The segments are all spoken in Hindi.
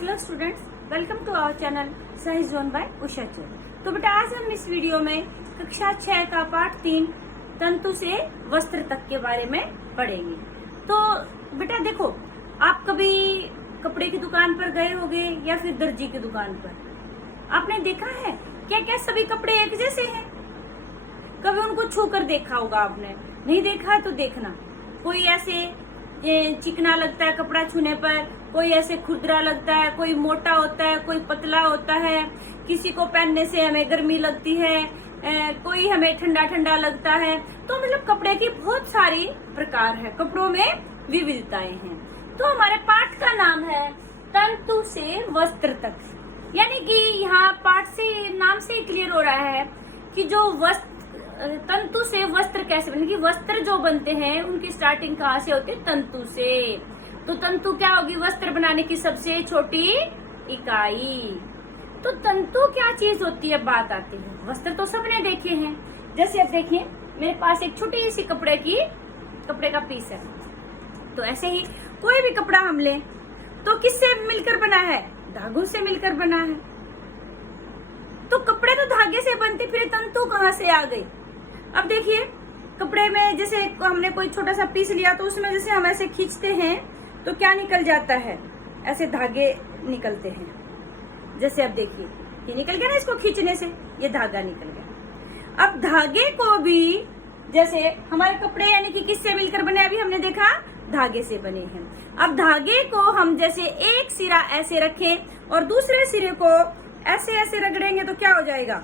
Hello students, welcome to our channel Science Zone by Usha चोर। तो बेटा आज हम इस वीडियो में कक्षा 6 का पाठ 3 तंतु से वस्त्र तक के बारे में पढ़ेंगे। तो बेटा देखो, आप कभी कपड़े की दुकान पर गए होंगे या फिर दर्जी की दुकान पर, आपने देखा है क्या क्या सभी कपड़े एक जैसे हैं? कभी उनको छू कर देखा होगा आपने, नहीं देखा तो देखना। कोई ऐसे चिकना लगता है कपड़ा छूने पर, कोई ऐसे खुरदरा लगता है, कोई मोटा होता है, कोई पतला होता है, किसी को पहनने से हमें गर्मी लगती है, कोई हमें ठंडा ठंडा लगता है। तो मतलब कपड़े की बहुत सारी प्रकार है, कपड़ों में विविधताएं हैं। तो हमारे पाठ का नाम है तंतु से वस्त्र तक, यानी कि यहाँ पाठ से नाम से ही क्लियर हो रहा है कि जो वस्त्र तंतु से वस्त्र कैसे बने, कि वस्त्र जो बनते हैं उनकी स्टार्टिंग कहाँ से होती है? तंतु से। तो तंतु क्या होगी? वस्त्र बनाने की सबसे छोटी इकाई। तो तंतु क्या चीज होती है, बात आती है। वस्त्र तो सबने देखे हैं, जैसे अब देखिए मेरे पास एक छोटी सी कपड़े का पीस है। तो ऐसे ही कोई भी कपड़ा हम लें तो किससे मिलकर बना है? धागों से मिलकर बना है। तो कपड़े तो धागे से बनते, फिर तंतु कहाँ से आ गई? अब देखिए कपड़े में जैसे हमने कोई छोटा सा पीस लिया तो उसमें जैसे हम ऐसे खींचते हैं तो क्या निकल जाता है? ऐसे धागे निकलते हैं। जैसे अब देखिए ये निकल गया ना, इसको खींचने से ये धागा निकल गया। अब धागे को भी जैसे हमारे कपड़े यानी कि किससे मिलकर बने? अभी हमने देखा धागे से बने हैं। अब धागे को हम जैसे एक सिरा ऐसे रखें और दूसरे सिरे को ऐसे ऐसे रगड़ेंगे तो क्या हो जाएगा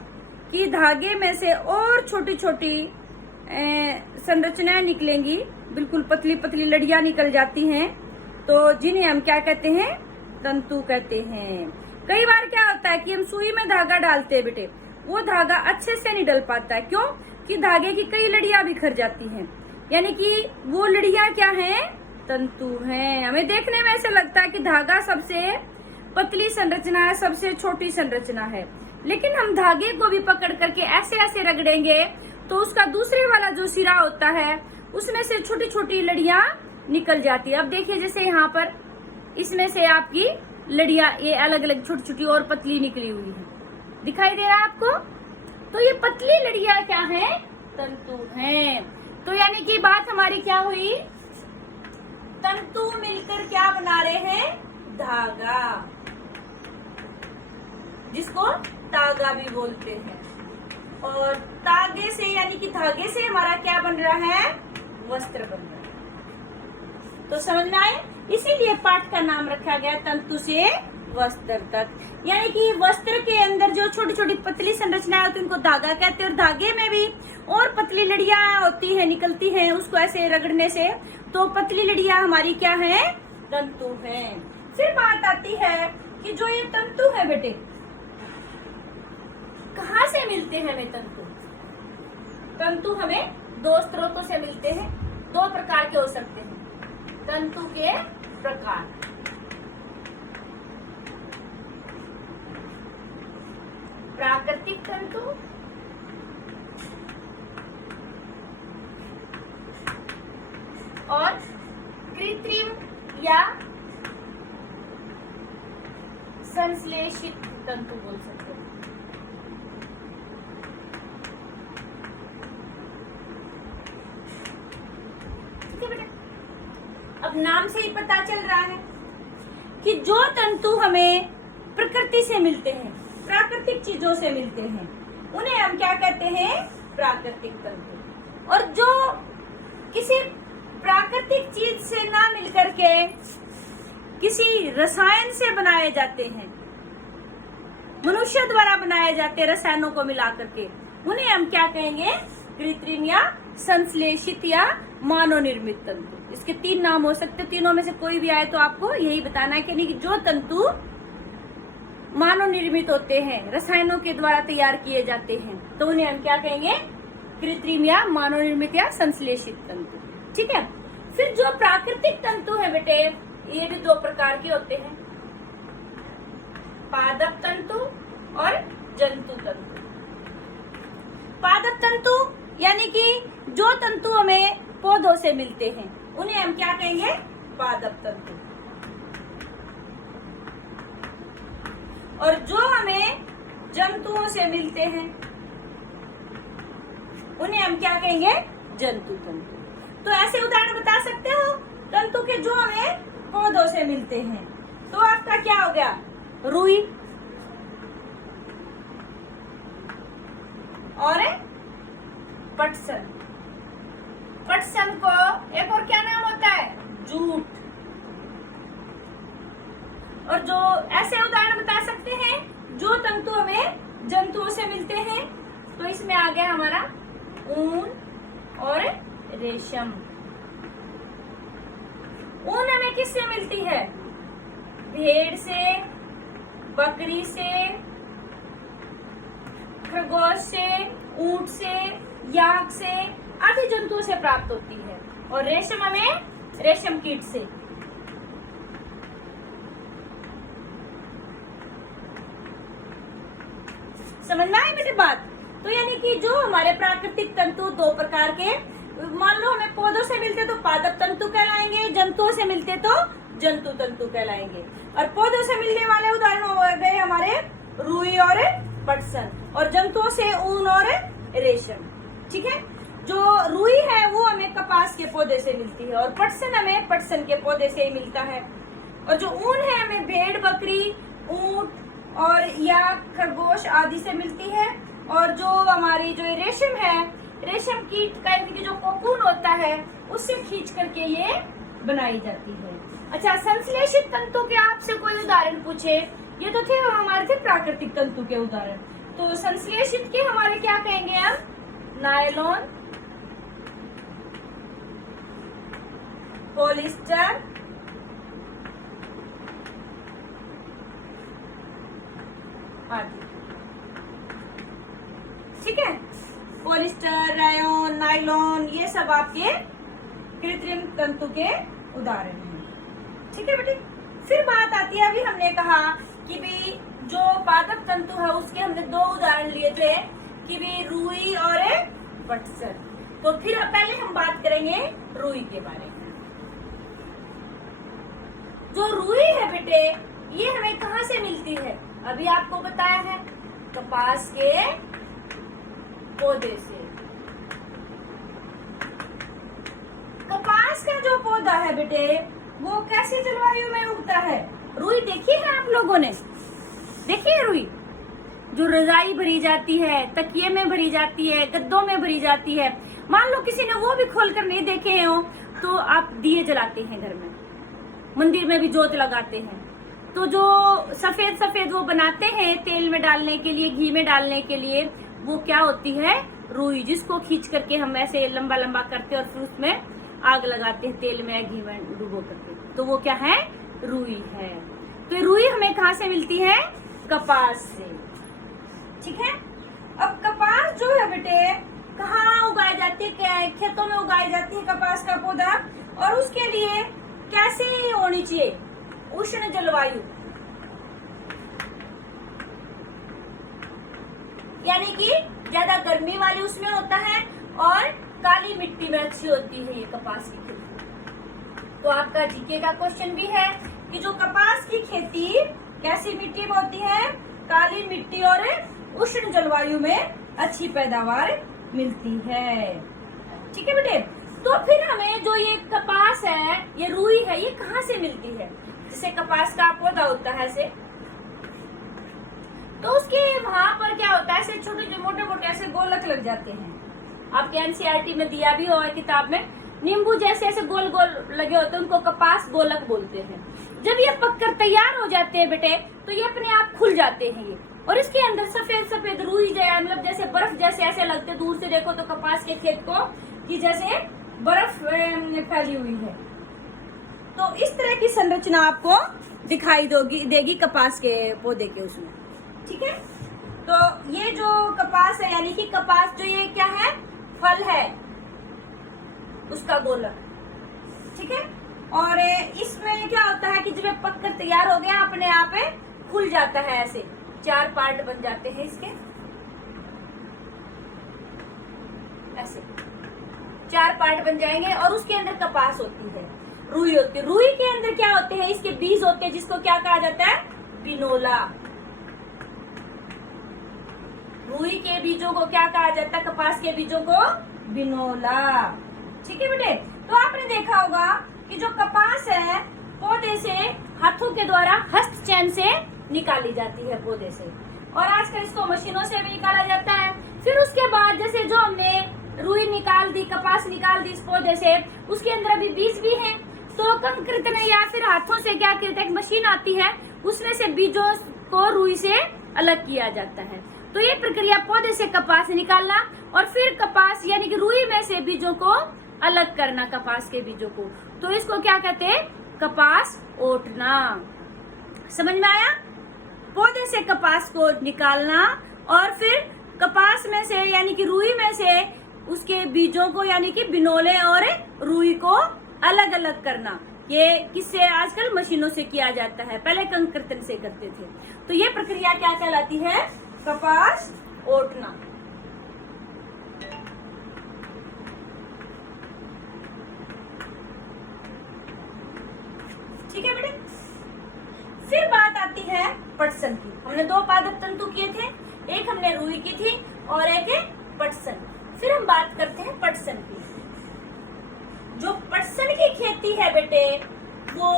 कि धागे में से और छोटी छोटी संरचनाएं निकलेंगी, बिल्कुल पतली पतली लड़ियां निकल जाती हैं। तो जिन्हें हम क्या कहते हैं? तंतु कहते हैं। कई बार क्या होता है कि हम सुई में धागा डालते हैं बेटे, वो धागा अच्छे से नहीं डल पाता है। क्यों? कि धागे की कई लड़ियां बिखर जाती हैं, यानी कि वो लड़ियां क्या हैं? तंतु हैं। हमें देखने में ऐसा लगता है कि धागा सबसे पतली संरचना है, सबसे छोटी संरचना है, लेकिन हम धागे को भी पकड़ करके ऐसे ऐसे रगड़ेंगे तो उसका दूसरे वाला जो सिरा होता है उसमें से छोटी छोटी लड़ियां निकल जाती है। अब देखिए जैसे यहाँ पर इसमें से आपकी लड़ियां ये अलग अलग छोटी छोटी और पतली निकली हुई है, दिखाई दे रहा है आपको? तो ये पतली लड़ियां क्या है? तंतु हैं। तो यानी कि बात हमारी क्या हुई? तंतु मिलकर क्या बना रहे हैं? धागा, जिसको तागा भी बोलते हैं। और तागे से यानी कि धागे से हमारा क्या बन रहा है? वस्त्र बन रहा है। तो समझ में आए? इसीलिए पाठ का नाम रखा गया तंतु से वस्त्र तक, यानी कि वस्त्र के अंदर जो छोटी छोटी पतली संरचनाएं होती है उनको धागा कहते हैं। और धागे में भी और पतली लड़ियां होती है, निकलती हैं, उसको ऐसे रगड़ने से तो पतली लड़ियां हमारी क्या है? तंतु है। फिर बात आती है कि जो ये तंतु है बेटे, कहाँ से मिलते हैं हमें तंतु? तंतु हमें दो स्रोतों से मिलते हैं। दो प्रकार के हो सकते हैं तंतु के प्रकार। प्राकृतिक तंतु और कृत्रिम या संश्लेषित तंतु बोल सकते हैं। अब नाम से ही पता चल रहा है कि जो तंतु हमें प्रकृति से मिलते हैं, प्राकृतिक चीजों से मिलते हैं, उन्हें हम क्या कहते हैं? प्राकृतिक तंतु। और जो किसी प्राकृतिक चीज से ना मिलकर के किसी रसायन से बनाए जाते हैं, मनुष्य द्वारा बनाए जाते हैं रसायनों को मिला करके, उन्हें हम क्या कहेंगे? कृत्रिम या संश्लेषित या मानव निर्मित तंतु। इसके 3 नाम हो सकते हैं, तीनों में से कोई भी आए तो आपको यही बताना है कि नहीं, कि जो तंतु मानव निर्मित होते हैं, रसायनों के द्वारा तैयार किए जाते हैं, तो उन्हें हम क्या कहेंगे? कृत्रिम या मानव निर्मित या संश्लेषित तंतु। ठीक है। फिर जो प्राकृतिक तंतु है बेटे, ये भी 2 प्रकार के होते हैं, पादप तंतु और जंतु तंतु। पादप तंतु यानी कि जो तंतु हमें पौधों से मिलते हैं उन्हें हम क्या कहेंगे? पादप तंतु। और जो हमें जंतुओं से मिलते हैं उन्हें हम क्या कहेंगे? जंतु तंतु। तो ऐसे उदाहरण बता सकते हो तंतु के जो हमें पौधों से मिलते हैं। तो आपका क्या हो गया? रुई और पटसन। पटसन को एक और क्या नाम होता है? जूट। और जो ऐसे उदाहरण बता सकते हैं जो तंतु हमें जंतुओं से मिलते हैं, तो इसमें आ गया हमारा ऊन और रेशम। ऊन हमें किससे मिलती है? भेड़ से, बकरी से, खरगोश से, ऊंट से, याक से आदि जंतुओं से प्राप्त होती है। और रेशम हमें रेशम कीट से। समझना है मेरी बात? तो यानी कि जो हमारे प्राकृतिक तंतु दो प्रकार के, मान लो हमें पौधों से मिलते तो पादप तंतु कहलाएंगे, जंतुओं से मिलते तो जंतु तंतु कहलाएंगे। और पौधों से मिलने वाले उदाहरण हो गए हमारे रुई और पटसन, और जंतुओं से ऊन और रेशम। ठीक है, जो रुई है वो हमें कपास के पौधे से मिलती है और पटसन हमें पटसन के पौधे से ही मिलता है। और जो ऊन है हमें भेड़, बकरी, ऊंट और या खरगोश आदि से मिलती है। और जो हमारी जो रेशम है, रेशम कीट का जो कोकून होता है उससे खींच करके ये बनाई जाती है। अच्छा, संश्लेषित तंतु के आपसे कोई उदाहरण पूछे, ये तो थे हमारे थे प्राकृतिक तंतु के उदाहरण। तो संश्लेषित के हमारे क्या कहेंगे हम? नायलॉन, पॉलिस्टर, आदि। ठीक है, पॉलिस्टर, रायोन, नायलॉन, ये सब आपके कृत्रिम तंतु के उदाहरण हैं। ठीक है बेटे, फिर बात आती है, अभी हमने कहा कि भी जो पादप तंतु है उसके हमने दो उदाहरण लिए थे कि भी रुई और पटसन। तो फिर पहले हम बात करेंगे रुई के बारे में। जो रुई है बेटे, ये हमें कहाँ से मिलती है? अभी आपको बताया है, कपास के पौधे से। कपास का जो पौधा है बेटे, वो कैसी जलवायु में उगता है? रुई देखी है आप लोगों ने? देखी है रुई? जो रजाई भरी जाती है, तकिए में भरी जाती है, गद्दों में भरी जाती है। मान लो किसी ने वो भी खोलकर नहीं देखे हो तो आप दिए जलाते हैं घर में, मंदिर में भी जोत लगाते हैं। तो जो सफेद सफेद वो बनाते हैं तेल में डालने के लिए, घी में डालने के लिए, वो क्या होती है? रुई, जिसको खींच करके हम ऐसे लंबा लंबा करते हैं और फिर उसमें आग लगाते हैं तेल में, घी में डुबो करके। तो वो क्या है? रुई है। तो रुई हमें कहाँ से मिलती है? कपास से। ठीक है, अब कपास जो है बेटे कहाँ उगाई जाती है? खेतों में उगाई जाती है कपास का पौधा। और उसके लिए कैसी होनी चाहिए? उष्ण जलवायु, यानी कि ज्यादा गर्मी वाली उसमें होता है और काली मिट्टी में अच्छी होती है ये कपास की खेती। तो आपका जीके का क्वेश्चन भी है कि जो कपास की खेती कैसी मिट्टी में होती है? काली मिट्टी और उष्ण जलवायु में अच्छी पैदावार मिलती है। ठीक है बेटे, तो फिर हमें जो ये कपास है, ये रुई है, ये कहाँ से मिलती है? जैसे कपास का पौधा होता है ऐसे, तो उसके वहां पर क्या होता है? ऐसे छोटे मोटे मोटे ऐसे गोलक लग जाते हैं। आपके एनसीईआरटी में दिया भी हुआ है किताब में, नींबू जैसे ऐसे गोल गोल लगे होते हैं, उनको कपास गोलक बोलते हैं। जब ये पककर तैयार हो जाते हैं बेटे, तो ये अपने आप खुल जाते हैं ये, और इसके अंदर सफेद सफेद रुई जाए, मतलब जैसे बर्फ जैसे ऐसे लगते, दूर से देखो तो कपास के खेत को कि जैसे बर्फ फैली हुई है। तो इस तरह की संरचना आपको दिखाई देगी कपास के पौधे के उसमें। ठीक है, तो ये जो कपास है, यानी कि कपास जो ये क्या है? फल है उसका गोलक। ठीक है, और इसमें क्या होता है कि जब ये पककर तैयार हो गया अपने आप खुल जाता है, ऐसे 4 पार्ट बन जाते हैं इसके, ऐसे 4 पार्ट बन जाएंगे और उसके अंदर कपास होती है, रुई होती है। रुई के अंदर क्या होते हैं? इसके बीज होते हैं, जिसको क्या कहा जाता है? पिनोला। रुई के बीजों को क्या कहा जाता है? कपास के बीजों को बिनोला। ठीक है बेटे, तो आपने देखा होगा कि जो कपास है पौधे से हाथों के द्वारा हस्तचैन से निकाली जाती है पौधे से, और आजकल इसको मशीनों से भी निकाला जाता है। फिर उसके बाद जैसे जो हमने रुई निकाल दी, कपास निकाल दी इस पौधे से, उसके अंदर अभी बीज भी हैं, तो कंकृत में या फिर हाथों से क्या करते हैं, एक मशीन आती है, उसमें से बीजों को रुई से अलग किया जाता है। तो ये प्रक्रिया पौधे से कपास निकालना और फिर कपास यानी कि रुई में से बीजों को अलग करना, कपास के बीजों को, तो इसको क्या कहते हैं? कपास ओटना। समझ में आया? पौधे से कपास को निकालना और फिर कपास में से यानी कि रुई में से उसके बीजों को यानी कि बिनोले और रुई को अलग अलग करना। ये किससे? आजकल मशीनों से किया जाता है, पहले कंकृतन से करते थे। तो ये प्रक्रिया क्या कहलाती है? कपास ओटना। ठीक है बेटे, फिर बात आती है पटसन की। हमने दो पादप तंतु किए थे, एक हमने रुई की थी और एक है पटसन। फिर हम बात करते हैं पटसन की। जो पटसन की खेती है बेटे, वो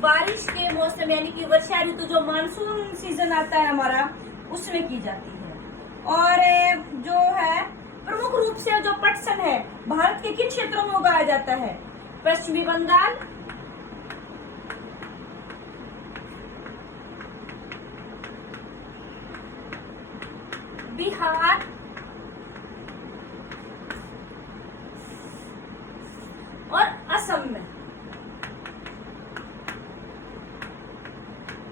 बारिश के मौसम यानी कि वर्षा ऋतु, जो मानसून सीजन आता है हमारा, उसमें की जाती है। और जो है प्रमुख रूप से जो पटसन है भारत के किन क्षेत्रों में उगाया जाता है? पश्चिमी बंगाल, बिहार, और असम में।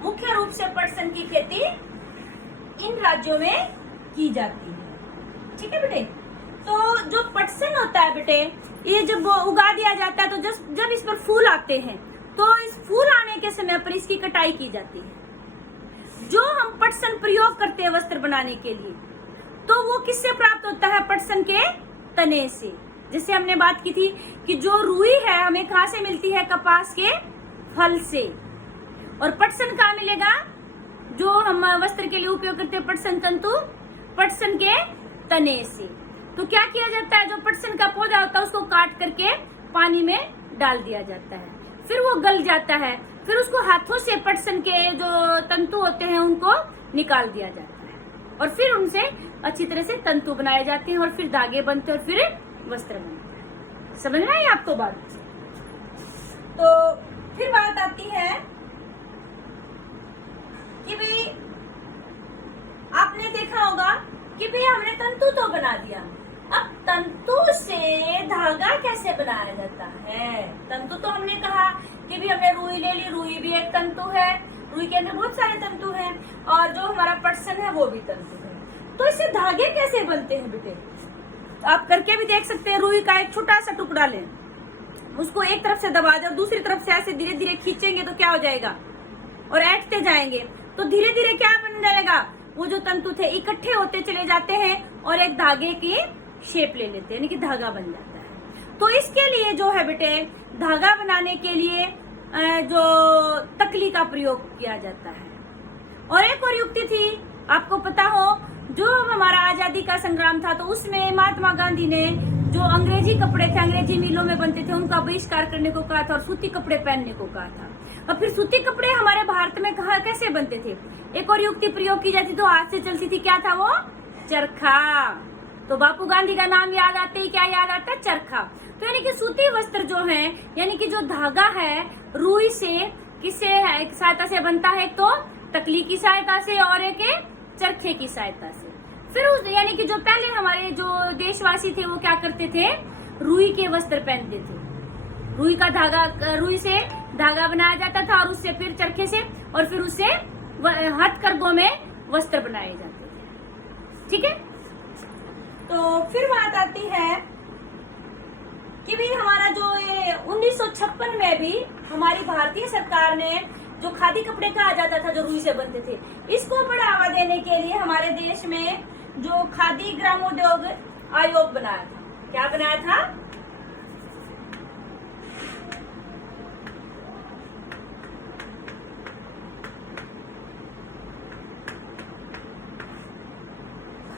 मुख्य रूप से पटसन की खेती इन राज्यों में की जाती है। ठीक है बेटे, तो जो पटसन होता है बेटे, ये जब उगा दिया जाता है तो जब इस पर फूल आते हैं तो इस फूल आने के समय पर इसकी कटाई की जाती है। जो हम पटसन प्रयोग करते हैं वस्त्र बनाने के लिए, तो वो किससे प्राप्त होता है? पटसन के तने से। जैसे हमने बात की थी कि जो रुई है हमें कहाँ से मिलती है? कपास के फल से। और पटसन कहाँ मिलेगा? जो हम वस्त्र के लिए उपयोग करते हैं पटसन तंतु, पटसन के तने से। तो क्या किया जाता है? जो पटसन का पौधा होता है उसको काट करके पानी में डाल दिया जाता है, फिर वो गल जाता है, फिर उसको हाथों से पटसन के जो तंतु होते हैं उनको निकाल दिया जाता है, और फिर उनसे अच्छी तरह से तंतु बनाए जाते हैं, और फिर धागे बनते हैं, और फिर वस्त्र बनता है। समझ रहे हैं आपको बात? तो फिर बात आती है कि भाई आपने देखा होगा कि भाई हमने तंतु तो बना दिया, अब तंतु से धागा कैसे बनाया जाता है? तंतु तो हमने कहा कि भी हमने रुई ले ली, रुई भी एक तंतु है, रुई के अंदर बहुत सारे तंतु हैं, और जो हमारा पटसन है वो भी तंतु है। तो इससे धागे कैसे बनते हैं बेटे? आप करके भी देख सकते हैं। रुई का एक छोटा सा टुकड़ा लें, उसको एक तरफ से दबा दो, दूसरी तरफ से ऐसे धीरे धीरे खींचेंगे तो क्या हो जाएगा? और ऐंठते जाएंगे तो धीरे धीरे क्या बन जाएगा? वो जो तंतु थे इकट्ठे होते चले जाते हैं और एक धागे की शेप ले लेते हैं, यानी कि धागा बन जाता है। तो इसके लिए जो है बेटे, धागा बनाने के लिए जो तकली का प्रयोग किया जाता है। और एक और युक्ति थी, आपको पता हो, जो हमारा आजादी का संग्राम था तो उसमें महात्मा गांधी ने जो अंग्रेजी कपड़े थे, अंग्रेजी मिलों में बनते थे, उनका बहिष्कार करने को कहा था और सूती कपड़े पहनने को कहा था। और फिर सूती कपड़े हमारे भारत में कहा कैसे बनते थे? एक और युक्ति प्रयोग की जाती तो हाथ से चलती थी, क्या था वो? चरखा। तो बापू गांधी का नाम याद आते ही क्या याद आता है? चरखा। तो यानी कि सूती वस्त्र जो है, यानी कि जो धागा है रुई से किससे सहायता से बनता है? तो तकली की सहायता से और एक चरखे की सहायता से। फिर उस यानी कि जो पहले हमारे जो देशवासी थे वो क्या करते थे? रुई के वस्त्र पहनते थे। रुई का धागा, रुई से धागा बनाया जाता था और उससे फिर चरखे से और फिर उससे हथकरघों में वस्त्र बनाए जाते थे। ठीक है, तो फिर बात आती है कि भी हमारा जो ये 1956 में भी हमारी भारतीय सरकार ने जो खादी कपड़े कहा जाता था जो रुई से बनते थे, इसको बढ़ावा देने के लिए हमारे देश में जो खादी ग्रामोद्योग आयोग बनाया था। क्या बनाया था?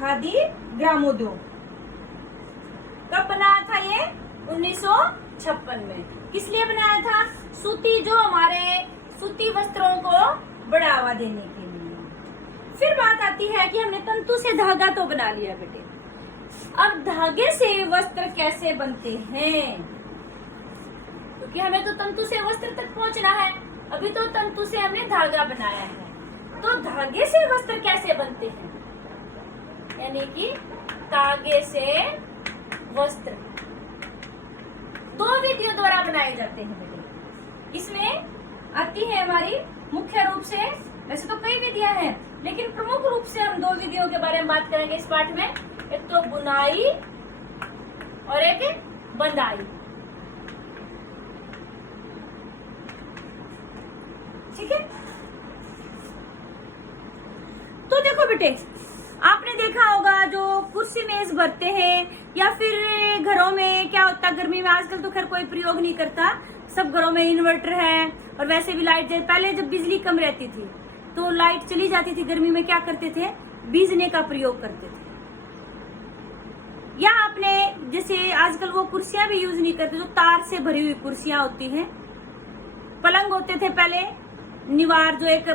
खादी ग्रामोद्योग। कब बनाया था ये? 1956 में। किस लिए बनाया था? सूती, जो हमारे सूती वस्त्रों को बढ़ावा देने के लिए। फिर बात आती है कि हमने तंतु से धागा तो बना लिया बेटे, अब धागे से वस्त्र कैसे बनते हैं? क्योंकि हमें तो तंतु से वस्त्र तक पहुंचना है, अभी तो तंतु से हमने धागा बनाया है, तो धागे से वस्त्र कैसे बनते हैं? यानी कि धागे से वस्त्र दो विधियों द्वारा बनाए जाते हैं बेटे। इसमें आती है हमारी मुख्य रूप से, वैसे तो कई विधियां हैं, लेकिन प्रमुख रूप से हम दो विधियों के बारे में बात करेंगे इस पाठ में। एक तो बुनाई और एक बंधाई। ठीक है, तो देखो बेटे, आपने देखा होगा जो कुर्सी मेज भरते हैं या फिर घरों में क्या होता है, गर्मी में आजकल तो खैर कोई प्रयोग नहीं करता, सब घरों में इन्वर्टर है, और वैसे भी लाइट, पहले जब बिजली कम रहती थी तो लाइट चली जाती थी गर्मी में, क्या करते थे? बीजने का प्रयोग करते थे। या आपने जैसे आजकल वो कुर्सियां भी यूज नहीं करते, जो तार से भरी हुई कुर्सियां होती हैं। पलंग होते थे पहले, निवार जो एक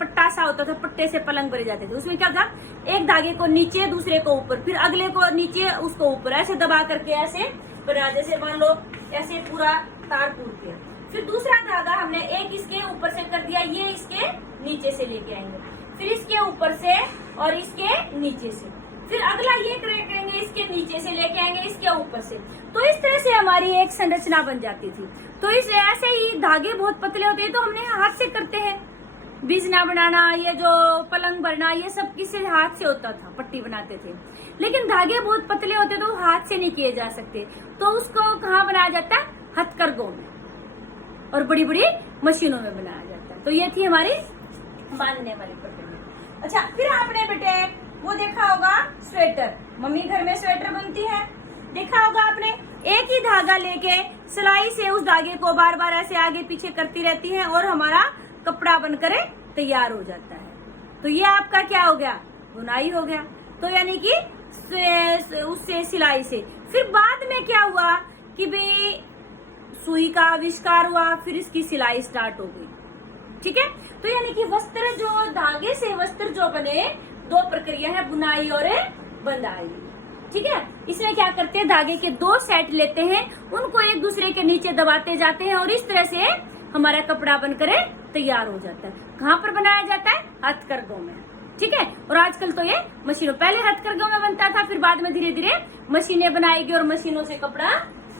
पट्टा सा होता था, पट्टे से पलंग भरे जाते थे। उसमें क्या था? एक धागे को नीचे, दूसरे को ऊपर, फिर अगले को नीचे, उसको ऊपर, ऐसे दबा करके ऐसे बना, जैसे मान लो ऐसे पूरा तार पूर के। फिर दूसरा धागा हमने एक इसके ऊपर से कर दिया, ये इसके नीचे से लेके आएंगे, फिर इसके ऊपर से और इसके नीचे से, फिर अगला ये करेंगे, इसके नीचे से लेके आएंगे, इसके ऊपर से। तो इस तरह से हमारी एक संरचना बन जाती थी। तो इस ऐसे ही धागे बहुत पतले होते हैं, तो हमने हाथ से करते हैं। बीजना बनाना, ये जो पलंग भरना, ये सब किसी हाथ से होता था, पट्टी बनाते थे। लेकिन धागे बहुत पतले होते तो हाथ से नहीं किए जा सकते, तो उसको कहाँ बनाया जाता है? हथकरघों में और बड़ी बड़ी मशीनों में बनाया जाता है। तो ये थी हमारी बांधने वाली पट्टी। अच्छा, फिर आपने बेटे वो देखा होगा स्वेटर, मम्मी घर में स्वेटर बनती है, देखा होगा आपने, एक ही धागा लेके सिलाई से उस धागे को बार बार ऐसे आगे पीछे करती रहती है और हमारा कपड़ा बनकर तैयार हो जाता है। तो ये आपका क्या हो गया? बुनाई हो गया। तो यानी कि उससे सिलाई से। फिर बाद में क्या हुआ कि भाई सुई का आविष्कार हुआ, फिर इसकी सिलाई स्टार्ट हो गई। ठीक है, तो यानी कि वस्त्र जो धागे से वस्त्र जो बने, दो प्रक्रिया है, बुनाई और बंधाई। ठीक है, इसमें क्या करते हैं? धागे के दो सेट लेते हैं, उनको एक दूसरे के नीचे दबाते जाते हैं और इस तरह से हमारा कपड़ा बनकर तैयार हो जाता है। कहाँ पर बनाया जाता है? हथकरघों में। ठीक है, और आजकल तो ये मशीनों, पहले हथकरघों में बनता था, फिर बाद में धीरे धीरे मशीनें बनाई गई और मशीनों से कपड़ा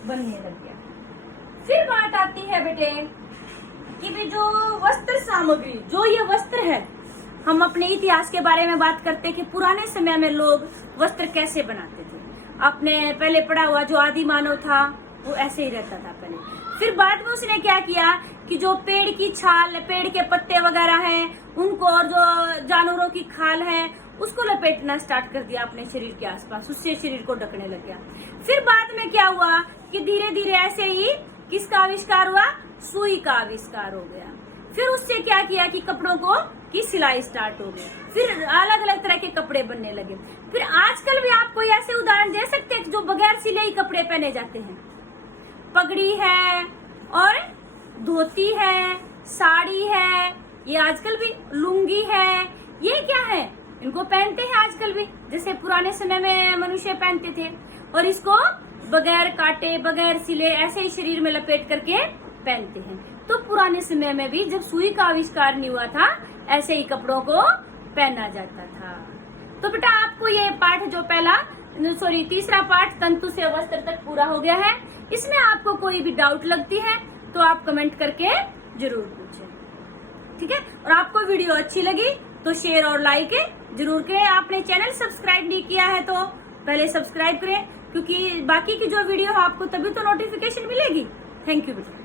बनने लग गया। फिर बात आती है बेटे कि भी जो वस्त्र सामग्री, जो ये वस्त्र है, हम अपने इतिहास के बारे में बात करते हैं कि पुराने समय में लोग वस्त्र कैसे बनाते थे। आपने पहले पढ़ा हुआ, जो आदि मानव था वो ऐसे ही रहता था पहले। फिर बाद में उसने क्या किया कि जो पेड़ की छाल, पेड़ के पत्ते वगैरह हैं उनको, और जो जानवरों की खाल है उसको लपेटना स्टार्ट कर दिया अपने शरीर के आसपास, उससे शरीर को ढकने लग गया। फिर बाद में क्या हुआ कि धीरे धीरे ऐसे ही किसका आविष्कार हुआ? सुई का आविष्कार हो गया। फिर उससे क्या किया कि कपड़ों को की सिलाई स्टार्ट हो गई, फिर अलग अलग तरह के कपड़े बनने लगे। फिर आजकल भी आप कोई ऐसे उदाहरण दे सकते हैं जो बगैर सिलाई कपड़े पहने जाते हैं? पगड़ी है और धोती है, साड़ी है, ये आजकल भी लुंगी है, ये क्या है? इनको पहनते हैं आजकल भी, जैसे पुराने समय में मनुष्य पहनते थे, और इसको बगैर काटे, बगैर सिले ऐसे ही शरीर में लपेट करके पहनते हैं। तो पुराने समय में भी जब सुई का आविष्कार नहीं हुआ था, ऐसे ही कपड़ों को पहना जाता था। तो बेटा आपको ये पाठ जो तीसरा पाठ तंतु से वस्त्र तक पूरा हो गया है। इसमें आपको कोई भी डाउट लगती है तो आप कमेंट करके जरूर पूछें। ठीक है, और आपको वीडियो अच्छी लगी तो शेयर और लाइक जरूर करें। आपने चैनल सब्सक्राइब नहीं किया है तो पहले सब्सक्राइब करें, क्योंकि बाकी की जो वीडियो है आपको तभी तो नोटिफिकेशन मिलेगी। थैंक यू बेटा।